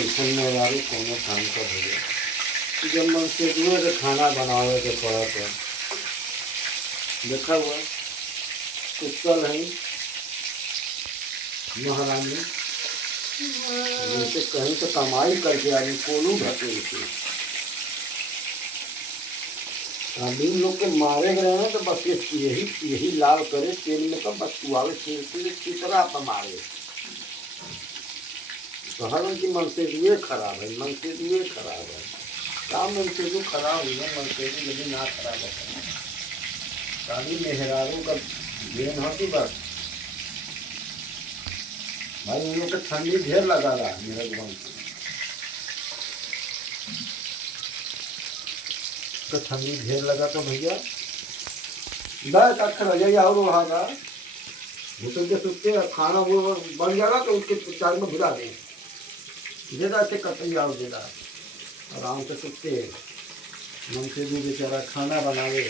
ऐसा मेहरारू कोनो काम का भैया जब मन से दुए के खाना बनावे के पड़त है। देखा हुआ कुशल है महारानी, जैसे कहीं से कमाई करके आदमी कोलू ढकेल के आदमी लोग के मारे गए ना, तो बस यही लाल करे तेल में, तो बस चुआवे चितरा पर मारे। कहल कि मनसेजुए खराब है, मनसेजुए खराब है। काम मनसेजु खराब हुई है, मनसेजु यदि ना खराब है खाली मेहरारों का देन हो कि बस भाई उन लोग के ठंडी ढेर लगा रहा मेरे गाँव तो ठंडी ढेर लगा तो भैया दस अक्सर रजाई और वहाँ का घुटन के सुखते खाना वो बन जाएगा तो उसके चार में भुला दें देदा से कतई आओ देदा आराम से सुखते मन से भी बेचारा खाना बनावे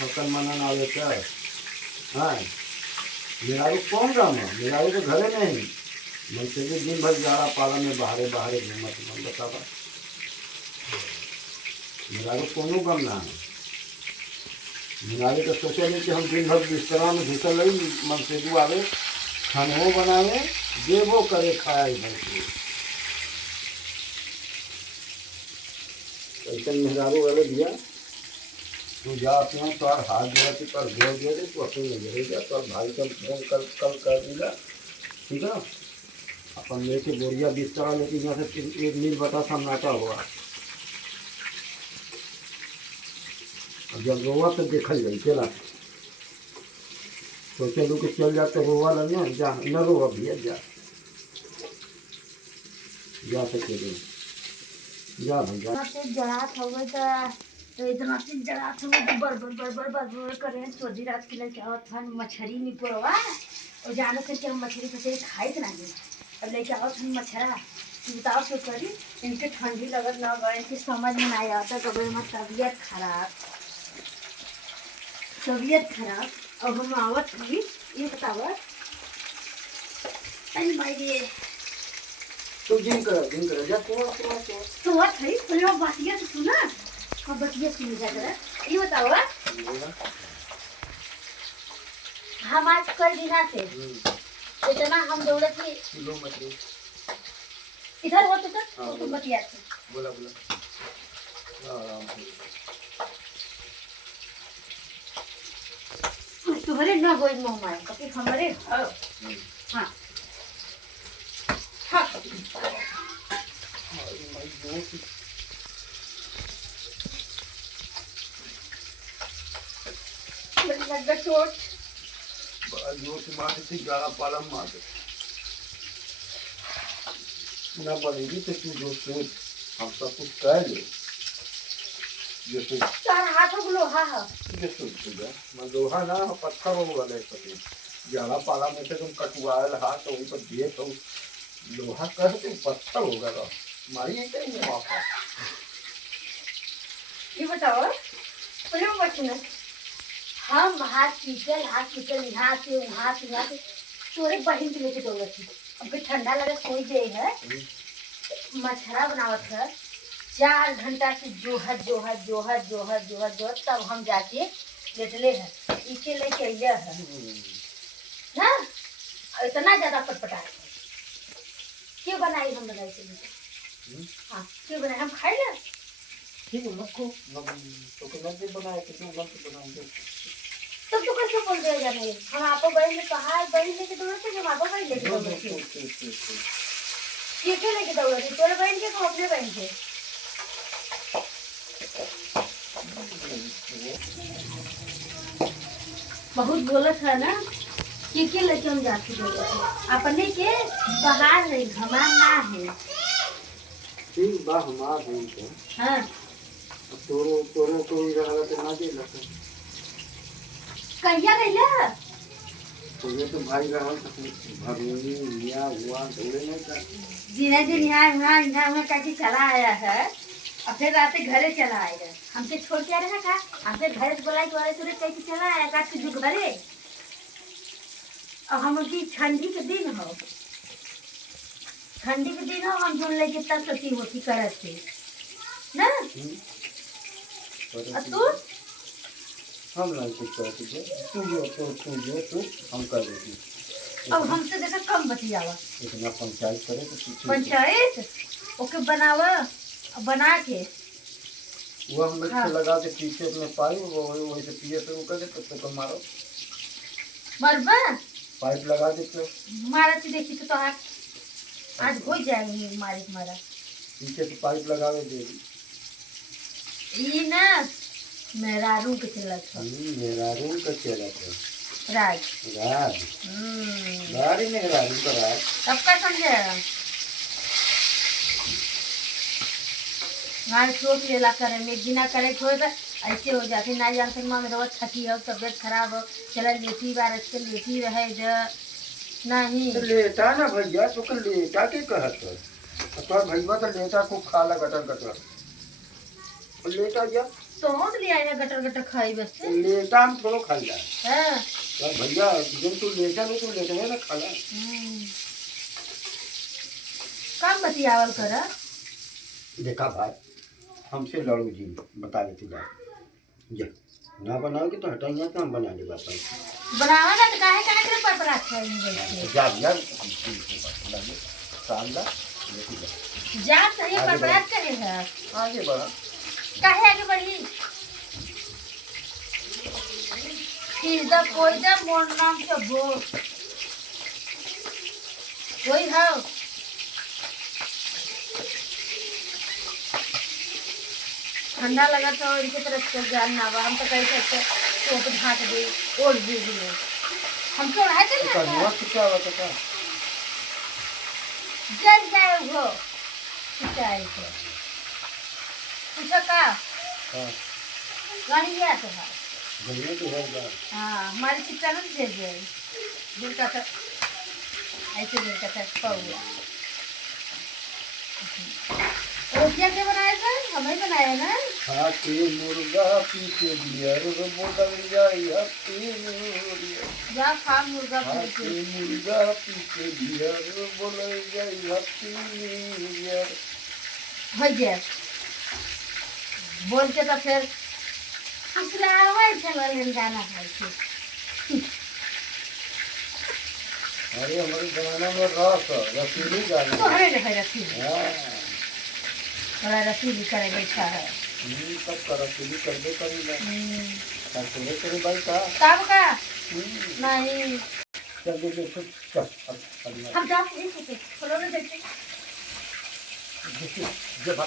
थकन मनन आवे कर। हाँ मेरारू कौन काम है, मेरारू तो घरे नहीं, मन से भी दिन भर जाड़ा पाला में बाहरे बाहरे घूमत मन बतावा मेरारू कोनो गम ना है। मेरारू तो सोचे नहीं कि हम दिन भर बिस्तरा में घुसल रही, मन से भी आवे खानो बनावे देवो करे खाए भरपूर। ऐसा मेहरारू वाले दिया तू जा अपना तो हाथ जोड़ा कि पर जोड़ दिया दे तू अपने गिरेगा तो भाई कल फोन कल कर देगा ठीक है। अपन लेके बोरिया बिस्तरा लेके यहाँ से एक मील बता सन्नाटा हुआ और जब रोआ तो देखल जाए चला तो चलो कि चल जाते रोवा लगे जा न रोवा भैया जा सके जा भैया जरात हो तो इतना चीज जरात हो तो बर करे सोधी रात के लेके आवत हन मछरी नहीं पुरवा और जाने से हम मछली फछली खाए ना नहीं अब लेके आवत हन मछरा बताओ तो करी इनके ठंडी लगत ना गए इनकी समझ में नहीं आता कभी हमारी तबीयत खराब अब हम आवत हुई ये बतावा अरे भाई ये तो जिन कर जा तो what है तो ये बातिया तो सुना और बातिया सुन जा जरा ये बतावा हम आज कल दिना से इतना हम दौड़त थी किलो मछली इधर हो तो बातिया बोला आराम से तुम्हारे ना गोई मोहमाय कभी हमारे हाँ हाँ लगा चोट जोर से मार देती गाला पाला मार दे ना बनेगी तो तू जो सोच हम सब कुछ कह ले जैसे चार हाथों को लोहा है ये सोच जा मैं लोहा ना पत्थर हो वाले पति गाला पाला में से तुम कटवाए हाथ तो ऊपर दिए तो लोहा कर तो पत्थर होगा तो मारिए कहीं वापस ये बताओ बोलो बचना हम हाथ पीछल यहाँ से वहाँ से तोरे बहन के लेके दौड़त थी अब ठंडा लगे सोई गई है मछरा बनावत है 4 घंटा से जोहत तब हम जाके लेटले हैं इके लेके अइया है ना इतना ज्यादा पटपटा क्यों बनाई हम बनाई चलिए हाँ क्यों बनाए हम खाए ना ठीक है मत को तो कैसे बनाए कि तुम गलत बनाओगे तब तो कैसे बोल रहे जाने हम आपको बहन ने कहा बहन लेके दौड़ते जब आपको बहन लेके दौड़ते किसे लेके दौड़ते तोरे बहन के अपने बहन के बहुत बोलत है ना के लेके हम जाते दौड़ते अपने के बाहर है हमार ना है ठीक बा हमार है तो हां तोरो को ही रहला तो ना दे लगा कहिया गइला तो ये तो भाई रहल भगवानी लिया हुआ दौड़े नहीं था दिन यहाँ काटी चला आया है और फिर रात घरे चला आएगा हमसे छोड़ के आ रहा था हमसे घर से बोला तुरंत कैसे चला आया काट के जो घरे और हम उनकी ठंडी के दिन हो ठंडी के दिन हम झूल ले कितना सती होती करत थे ना। और तू हम नहीं कुछ कर तुझे तू हम कर देती। अब हमसे देखा कम बतियावा। इतना पंचायत करे तो कुछ पंचायत ओके बनावा बना के वो हम मिक्स लगा के पीछे अपने पाइप वो वही से पीछे से वो कर दे तो मारो मरबा पाइप लगा देते मारा थी देखी तो आज हो जाएगी मारे मारा पीछे से पाइप लगावे दे ये ना मेरा रूम के चला था मेरा रूम का चला था राज गाड़ी में राज का राज सबका समझेगा हमारे छोट लेला करे में बिना करे छोड़ ऐसे हो जाती ना जानते माँ मेरा थकी हो तबियत खराब हो चला लेटी बार अच्छे लेटी रहे जो नहीं तो लेटा ना भैया तो कर लेटा के कहत है तो भैया तो लेटा खूब खाला गटर गटर लेटा जा तो हो लिया है गटर गटर खाई बस लेटा हम थोड़ा खा लिया हां तो भैया जब तू लेटा नहीं तू लेटे ना खाला कम बतियावल करा देखा भाई हमसे लड़ू जी बता देती बात जा ना बनाओगे तो हटाइए तो हम बना ले बात बनावा ना तो काहे काहे करे पर रखा है बैठे जा यार सामने जा सही पर बात करे है आगे बढ़ा काहे आगे बढ़ी सीधा कोई दा मोर नाम से भो कोई है ठंडा लगा था और इनके तरफ से जानना हुआ हम तो कहीं सकते तो ढाक दे ओढ़ दे दिए हम तो रहे थे ना क्या होता था जल जाए वो सिंचाई से पूछो का गाड़ी गया तो है हाँ हमारे चित्ता में दे दे दिल का था ऐसे दिल का था पाऊंगा रोटियां क्या बनाया था हमें बनाया ना खाते मुर्गा पीछे बियर बोतल जाई हफ्ते मुर्गा जा खा मुर्गा खाते मुर्गा पीछे बियर बोतल जाई हफ्ते मुर्गा हो गया बोल के तो फिर फुसलावा चला लेन गाना है अरे हमारे जमाना में रसीली गाना तो हरे रहे रखी हाँ बड़ा रसीली करे बैठा है सब का रसीली कर दे करेगा कर करे भाई का तब का नहीं चल दे चल अब हम जा नहीं सकते चलो ना देखते जब